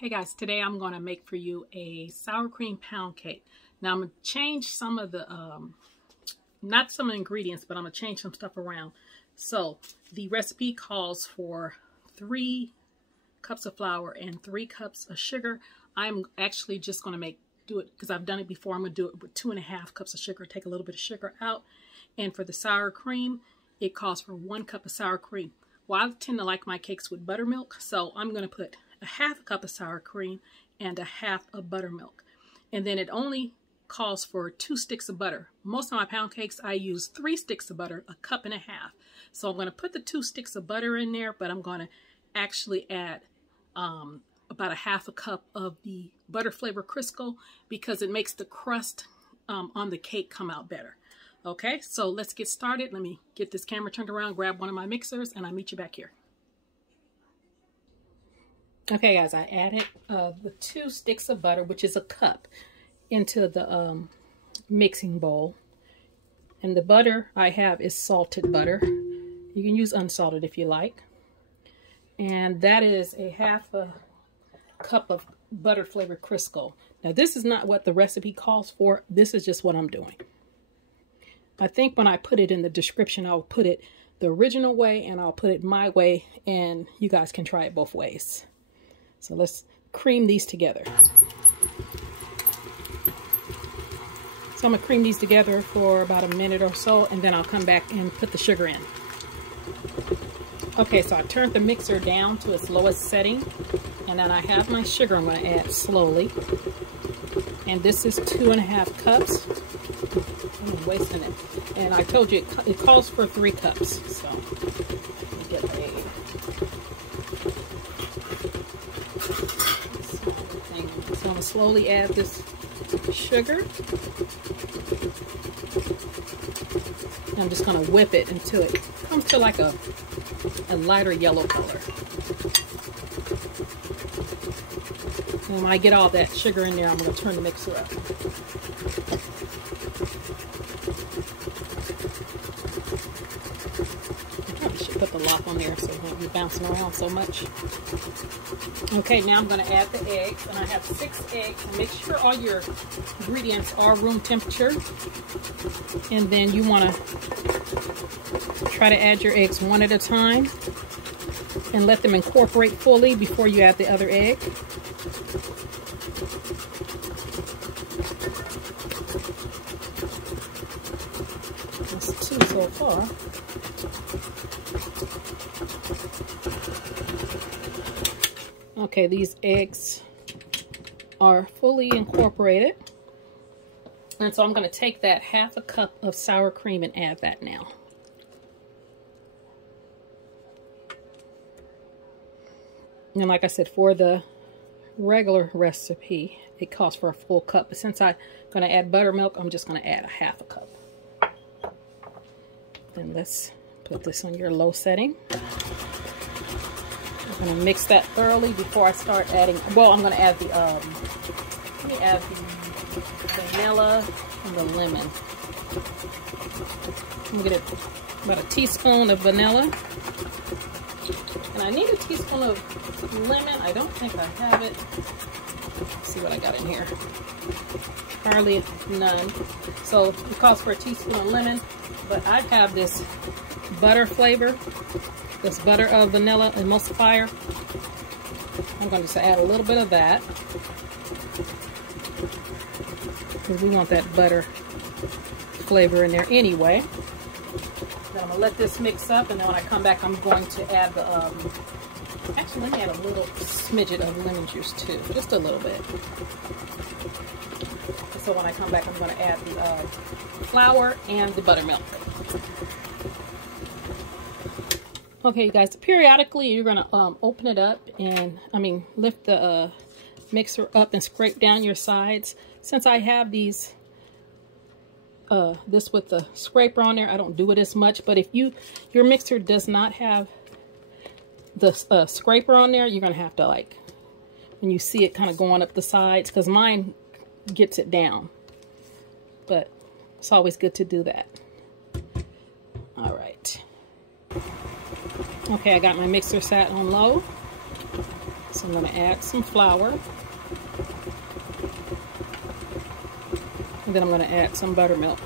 Hey guys, today I'm going to make for you a sour cream pound cake. Now I'm going to change some of the, not some of the ingredients, but I'm going to change some stuff around. So the recipe calls for 3 cups of flour and 3 cups of sugar. I'm actually just going to do it because I've done it before. I'm going to do it with 2.5 cups of sugar, take a little bit of sugar out. And for the sour cream, it calls for 1 cup of sour cream. Well, I tend to like my cakes with buttermilk, so I'm going to put a 1/2 cup of sour cream and a 1/2 of buttermilk. And then it only calls for 2 sticks of butter. Most of my pound cakes, I use 3 sticks of butter, 1.5 cups. So I'm going to put the 2 sticks of butter in there, but I'm going to actually add about a 1/2 cup of the butter flavor Crisco because it makes the crust on the cake come out better. Okay, so let's get started. Let me get this camera turned around, grab one of my mixers, and I'll meet you back here. Okay guys, I added the 2 sticks of butter, which is 1 cup, into the mixing bowl. And the butter I have is salted butter. You can use unsalted if you like. And that is a 1/2 cup of butter flavored Crisco. Now this is not what the recipe calls for. This is just what I'm doing. I think when I put it in the description, I'll put it the original way and I'll put it my way, and you guys can try it both ways. So let's cream these together. So I'm going to cream these together for about a minute or so, and then I'll come back and put the sugar in. Okay, so I turned the mixer down to its lowest setting, and then I have my sugar I'm going to add slowly. And this is 2.5 cups. I'm wasting it. And I told you it calls for 3 cups. So let me get So I'm going to slowly add this sugar. I'm just going to whip it until it comes to like a lighter yellow color. And when I get all that sugar in there, I'm going to turn the mixer up. I probably should put the lock on there so it won't be bouncing around so much. Okay, now I'm going to add the eggs, and I have 6 eggs. And make sure all your ingredients are room temperature. And then you want to try to add your eggs one at a time and let them incorporate fully before you add the other egg. That's 2 so far. Okay, these eggs are fully incorporated. And so I'm going to take that 1/2 cup of sour cream and add that now. And like I said, for the regular recipe, it calls for a full cup. But since I'm going to add buttermilk, I'm just going to add a 1/2 cup. Then let's put this on your low setting. I'm going to mix that thoroughly before I start adding. Well, I'm going to add the let me add the vanilla and the lemon. I'm going to get about a teaspoon of vanilla. And I need a teaspoon of lemon. I don't think I have it. Let's see what I got in here. Hardly none. So it calls for a teaspoon of lemon. But I have this butter flavor. This butter of vanilla emulsifier. I'm going to just add a little bit of that. Because we want that butter flavor in there anyway. Then I'm going to let this mix up, and then when I come back, I'm going to add the, actually let me add a little smidget of lemon juice too, just a little bit. So when I come back, I'm going to add the flour and the buttermilk. Okay, you guys, periodically you're going to open it up and, lift the mixer up and scrape down your sides. Since I have these, this with the scraper on there, I don't do it as much. But if your mixer does not have the scraper on there, you're going to have to, like, when you see it kind of going up the sides, because mine gets it down. But it's always good to do that. All right. Okay, I got my mixer sat on low. So I'm going to add some flour. And then I'm going to add some buttermilk.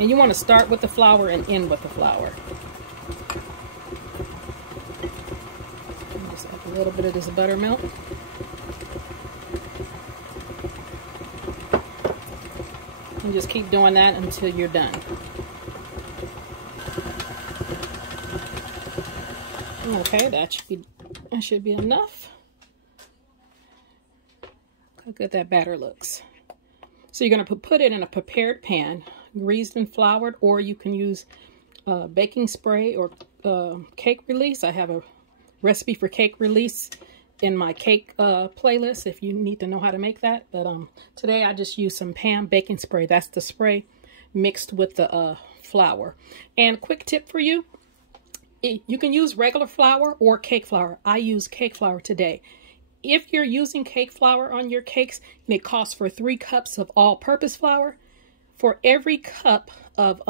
And you want to start with the flour and end with the flour. Just add a little bit of this buttermilk. And just keep doing that until you're done. Okay, that should be enough. Look how good that batter looks. So you're going to put it in a prepared pan, greased and floured, or you can use baking spray or cake release. I have a recipe for cake release in my cake playlist if you need to know how to make that. But today I just use some Pam baking spray. That's the spray mixed with the flour. And quick tip for you, you can use regular flour or cake flour. I use cake flour today. If you're using cake flour on your cakes, and it calls for 3 cups of all-purpose flour, for every cup of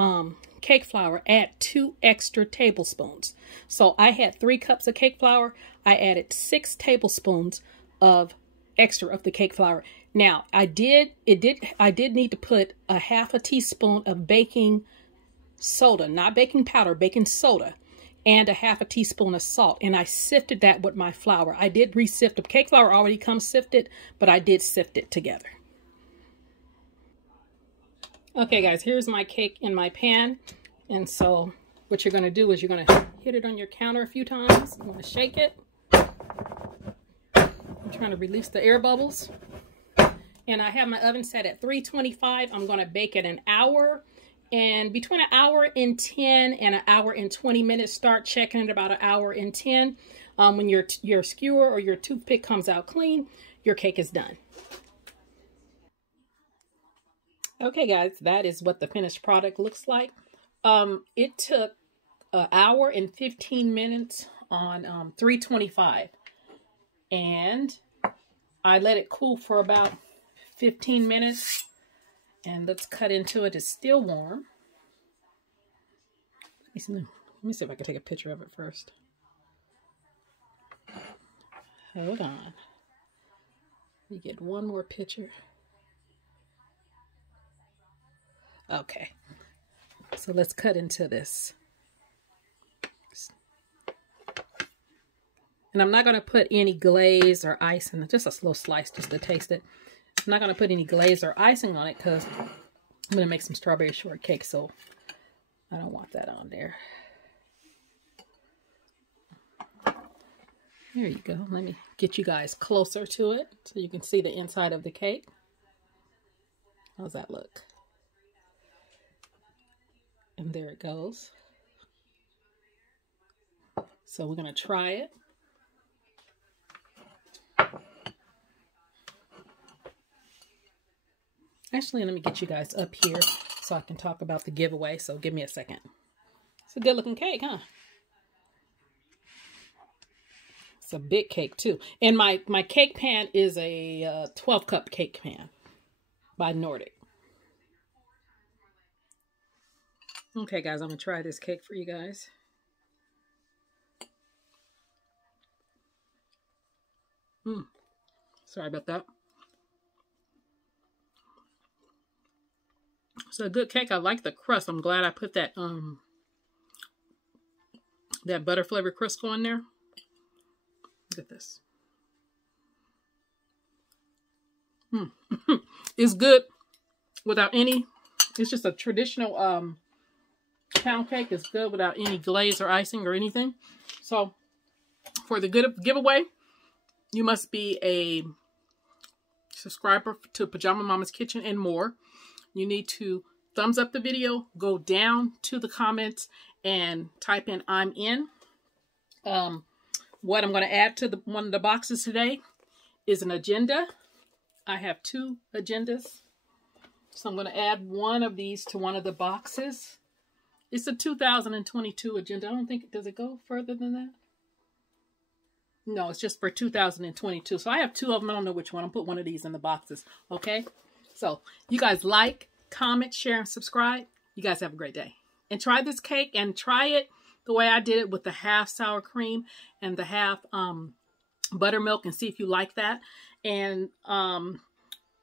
cake flour, add 2 extra tablespoons. So I had 3 cups of cake flour. I added 6 tablespoons of extra of the cake flour. Now I did need to put a half a teaspoon of baking soda, not baking powder, baking soda, and a half a teaspoon of salt. And I sifted that with my flour. I did re-sift it. Cake flour already comes sifted, but I did sift it together. Okay guys, here's my cake in my pan. And so what you're going to do is you're going to hit it on your counter a few times. I'm going to shake it. I'm trying to release the air bubbles. And I have my oven set at 325. I'm going to bake it an hour. And between an hour and 10 and an hour and 20 minutes, start checking it about an hour and 10. When your skewer or your toothpick comes out clean, your cake is done. Okay guys, that is what the finished product looks like. It took an hour and 15 minutes on 325. And I let it cool for about 15 minutes. And let's cut into it. It's still warm. Let me see if I can take a picture of it first. Hold on. Let me get one more picture. Okay. So let's cut into this. And I'm not going to put any glaze or icing, just a little slice just to taste it. I'm not going to put any glaze or icing on it because I'm going to make some strawberry shortcake, so I don't want that on there. There you go. Let me get you guys closer to it so you can see the inside of the cake. How's that look? And there it goes. So we're going to try it. Actually, let me get you guys up here so I can talk about the giveaway. So give me a second. It's a good looking cake, huh? It's a big cake too. And my cake pan is a 12 cup cake pan by Nordic. Okay guys, I'm going to try this cake for you guys. Sorry about that. It's a good cake. I like the crust. I'm glad I put that that butter flavored Crisco in there. Look at this. It's good without any. It's just a traditional pound cake. It's good without any glaze or icing or anything. So for the good giveaway, you must be a subscriber to Pajama Mama's Kitchen and more. You need to thumbs up the video, go down to the comments, and type in "I'm in." What I'm going to add to one of the boxes today is an agenda. I have 2 agendas. So I'm going to add one of these to one of the boxes. It's a 2022 agenda. I don't think, does it go further than that? No, it's just for 2022. So I have 2 of them. I don't know which one. I'll put one of these in the boxes. Okay. So you guys like, comment, share, and subscribe. You guys have a great day. And try this cake and try it the way I did it with the half sour cream and the half buttermilk and see if you like that. And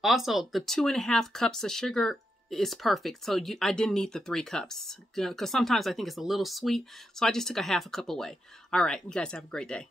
also the 2.5 cups of sugar is perfect. So I didn't need the 3 cups because sometimes I think it's a little sweet. So I just took a 1/2 cup away. All right. You guys have a great day.